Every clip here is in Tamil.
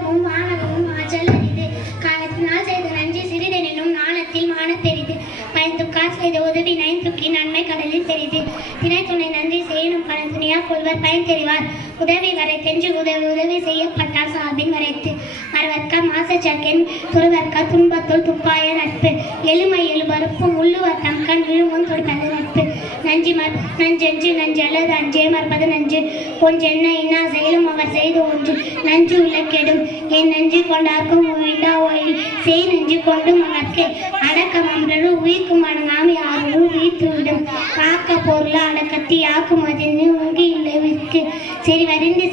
வையமும் வானகமும் ஆற்றல் அரிது காலத்தினால் செய்த நன்றி சிறிதெனினும் நாணத்தில் மானத்தெரிது பயந்துக்கா செய்த உதவி நைந்துக்கி நன்மை கடலில் தெரிது தினை துணை நன்றி செய்யணும் பல துணியா கொள்வர் பயன் தெரிவார். உதவி வரை தெஞ்சு உதவி உதவி செய்யப்பட்டால் சார்பின் வரைத்து மறவர்க்க மாசச்சக்கன் துறவர்க்க துன்பத்துள் துப்பாய நட்பு. எளிமை எழுபருப்பும் உள்ளுவர் தம் கண் தொடுப்பது நட்பு. நஞ்சி மற் நஞ்சென்று நஞ்சல்லது அஞ்சே மறப்பது நஞ்சு. ஒன்றென்ன இன்னா செயலும் அவர் செய்து ஒன்று. நஞ்சு உள்ள கெடும் என் நஞ்சு கொண்டாக்கும் உண்டா ஒயில். செய் நஞ்சு கொண்டும் அவர்க்கு அடக்கம் அன்றரு உயிர்க்கும் அடங்காமி ஆறு உயிர்த்து விடும் காக்க பொருளா அடக்கத்தி ஆக்கும் அதிர்ந்து உங்கி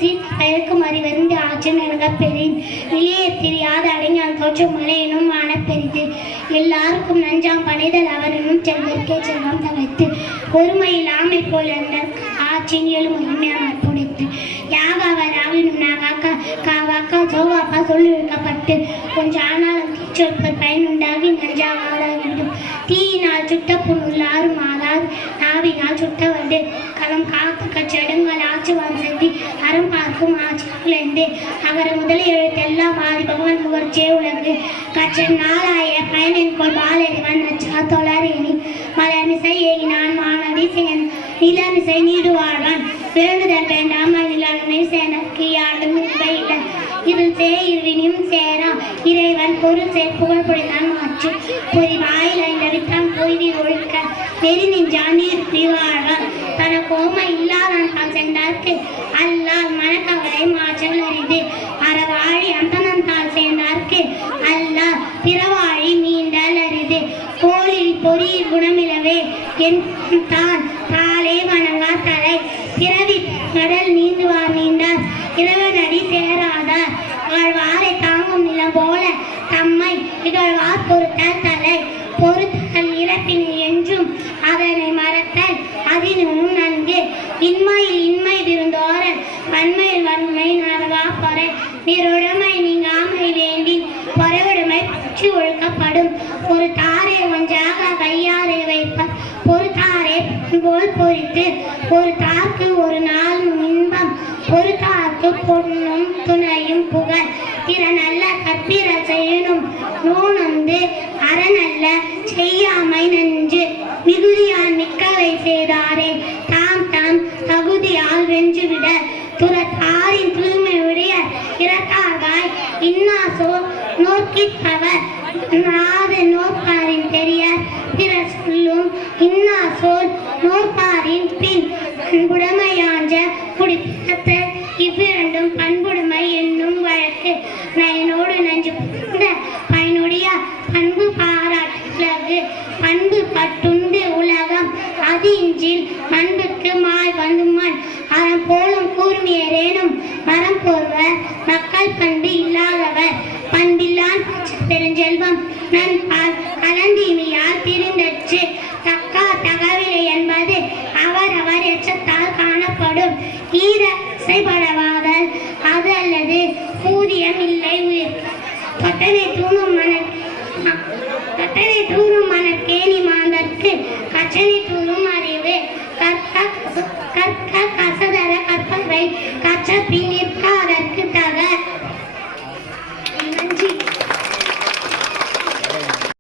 வரிந்து சீர் பெருக்கும் அறிவறிந்து ஆற்றல் நல்க பெறின். வெளியே தெரியாத அடைஞான் தோற்றம் மலையினும் ஆனப்பெரிது எல்லாருக்கும் நஞ்சாம் பனைதல் அவனும் செல்வர்க்கே செல்வம் தவிர்த்து. ஒருமையில் ஆமை போல் அந்த ஆற்றின் எழும் உரிமையாமற் புடைத்து யாகாவர் ஆவினும் நாகாக்கா காவாக்கா சோவாக்கா சொல்லிருக்கப்பட்டு கொஞ்சம் ஆனாலும் தீச்சொற்கள் பயனுண்டாகி நஞ்சாகாதாகிவிடும் தீயினால் சுட்ட புண்ணுள்ளாரும் ஆளாது நாவினால் சுட்ட வந்து களம் காத்து அகர முதல் எழுத்தெல்லாம் ஆதி பகவான் முகர்ச்சே உலகு கற்ற நாளாய பயனின் கொள் பாலறிவன் நச்சா தொழறேனி மலமிசை ஏகினான் மானடி சேன் நிலமிசை நீடுவாழ்வான். வேண்டுதல் வேண்டாம் நிலனை சேனக்கு யாரும் இல்லை. இருள் சே இருவினியும் சேரா. இறைவன் பொருள் சே புகழ் புரிந்தான் மாற்று. பொறி வாயில் ஐந்தவித்தான் பொய்தி ஒழுக்க. வெறி நின்றான் நீர் பிரிவாழ்வான். தன கோம இல்லாதான் தான் சென்றார்க்கு. அல்லால் மனக்கவலை மாற்றல் அறிந்து என் தான் தாளே வணங்கா தலை. பிறவி கடல் நீந்துவார் நீண்டார் சேராதார். வாழ்வாரை தாங்கும் நிலம் போல தம்மை இகழ்வார் தலை. பொறுத்தல் என்றும் அதனை மறத்தல் அதினும் நன்கு. இன்மையில் இன்மை விருந்தோர வன்மையில் வன்மை நரவா பொறை. நீருடைமை நீங்காமை வேண்டி பொறையுடைமை பற்றி ஒழுக்கப்படும். ஒரு போயிட்டு ஒரு தாக்கு ஒரு நாள் இன்பம் ஒரு தாக்கு பொண்ணும் துணையும் புகழ். பிற நல்ல கத்திர செய்யணும் நூனந்து அறநல்ல செய்யாமை நன்று மிகுதியான் மிக்கவை செய்தாரே தாம் தாம் தகுதியால் வென்றுவிட. தூய்மை உடைய இறக்க இன்னாசோ நோக்கிப்பவர் நாத நோக்காரின் பெரியார் பிற சொல்லும் இன்னாசோல் நோக்காரின் பின் அன்புடைமையான்ற குடிப்பிறத்த இவ்விரண்டும் பண்புடைமை என்னும் வழக்கு. நயனோடு நஞ்சு புகுந்த பயனுடைய பண்பு பாராட்டு பண்பு பட்டுண்டு உலகம் அது இஞ்சில் அன்புக்கு மாய் வந்து மண் அறம் போலும் கூர்மையரேனும் மரம் போர்வர் மக்கள் பண்பு பெருஞ்செல்வம். நண்பால் கலந்தீமையால் பிரிந்தற்று தக்கா தகவலை என்பது அவர் அவர் எச்சத்தால் காணப்படும். ஈர செய்படவாதல் அது அல்லது ஊதியம் இல்லை. உயிர். தொட்டனை தூணும் மன கட்டளை தூரும் மனக்கேணி மாந்தற்கு கச்சனை தூரும் அறிவு. கற்க கற்க